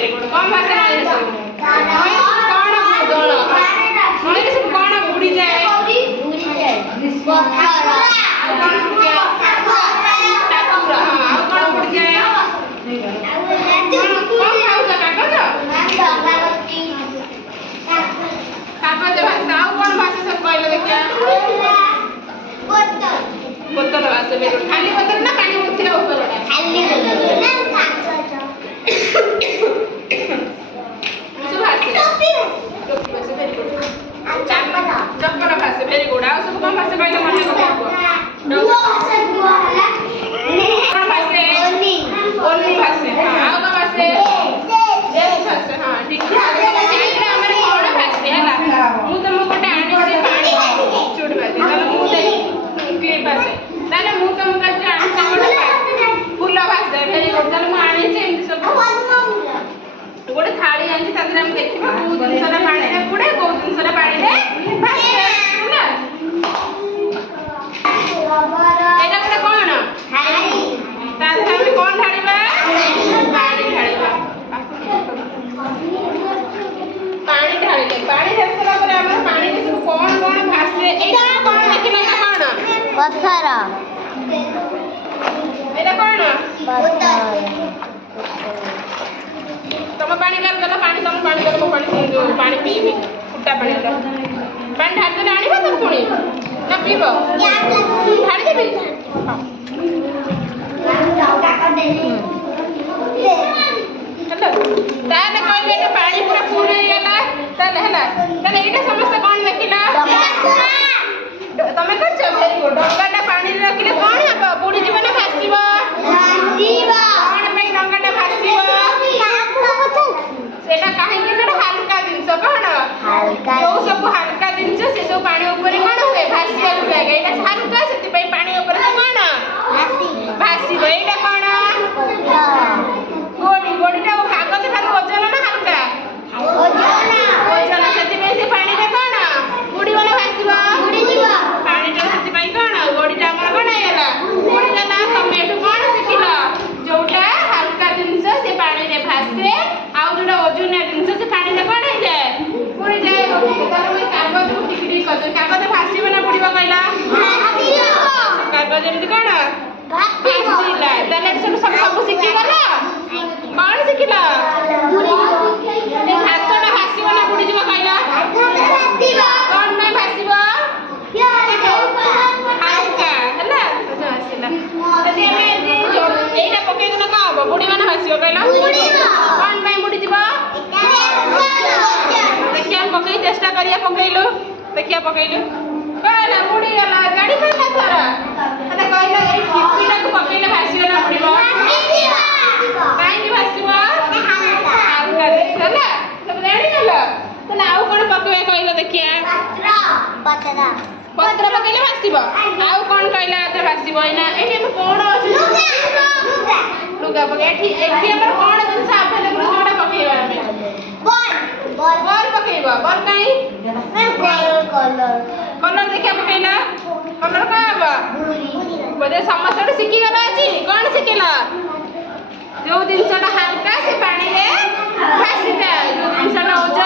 very good कौन भाषा नई सब नई कौन दल नई सब कौन बुड़ी जाए ठाकुर हां कौन बुड़ी जाए कौन खाऊ कागज कागज भाषा कौन भाषा सब कहले देखिया बोतल भाषा वेरी गुड खाली बोतल ना पानी उठिला ऊपर खाली बोतल चक्कर भाषा वेरी गुड आउ सब कौन भाषा कहले मन ओली भाषा आउ का भाषा देश भाषा हां ठीक है हमरे कौन भाषा हैला मु तुम गोटे आनी से पानी छुट बाजे तले मु दे क्लिप भाषा तले मु तुम का आनी से गोटे फूल भाषा वेरी गुड तले मु आनी से सब गोटे थाली आनी तादरे हम देखिबा बहुत दिन सारा पानी रे पुडे बहुत दिन सारा पानी रे भाषा ना एटा गोटे कोन थाली तादरे हम कोन ढाळीबा पानी ढाळीबा पानी ढाळीले पानी ढाळसला परे हमर पानी रे सब कोन कोन भाषे एटा कोन देखिला ना कोन पत्थर एटा कोन पत्थर तुम पानी कर दला पानी तुम पानी कर पानी जो पानी पीबी फुटा पानी ढाल दे आनिबा तुम पुणी ना पीबो ढाल दे ताले कहले एटा पानी पूरा फुल हो गेला ताले हला ताले एटा समस्त कोन देखिला तमे कछ वेरी गुड डंगाटा पानी रे रखिले कोन हबो बुडी जीवन भासीबो भासीबो कोन पे डंगाटा भासीबो सेटा काहे कि सेटा हल्का जिंस कोन हल्का जो सब हल्का जिंस से सब पानी ऊपर कोन हुए भासिया हुए एटा हल्का सेति पे पानी ऊपर कोन भासीबो एटा कोन गोडी गोडीटा कागज ठार वजन ना हल्का वजन सेति पे से पानी रे कोन बुडी वाला भासीबो बुडी जीवा पानी टा सेति पे कोन गोडीटा हमर कोन आइला बुडी गला तमे एटु कोन सिखिला जोटा हल्का जिंस से पानी रे भासे आउ जोटा वजन जिंस से पानी रे कोन जाए बुडी जाए तार मैं कागज को टिकड़ी कर कागज भासीबो ना बुडीबा कहला भासीबो कागज एमति कोन भासीला ताले सब सिखि गला कोन सिखिला ए भाषाटा भासीबो ना बुडी जीवा कहला भासीबो कोन मैं भासीबो हल्का हला भासीला तसे मैं जे जो एटा पके देना का हो बुडी माने भासीबो कहला कोन मैं बुडी जीवा देखिया पकई चेष्टा करिया पकइलो देखिया पकइलो कहला बुडी गला गाड़ी में ना तोरा अरे कहला ए टिपीटा को पकइले भासीबो ना बुडीबो काई कि भासीबो हल्का देखला सब रेडी होला तले आउ कोन पकवे कहला देखिया पत्र पत्र पकइले भासीबो आउ कोन कहला ते भासीबो इना एठी हम कोन अछि लुगा पके एठी हमर कोन जिंस अवेलेबल जोटा पकेबा हमें बॉल पकेबा बॉल काई कलर देखिया पकेला कलर का बा बदे समस्त सिखि गला अछि कोन सिखिला जो जिंसटा हल्का से पानी रे भासीता जो जिंसटा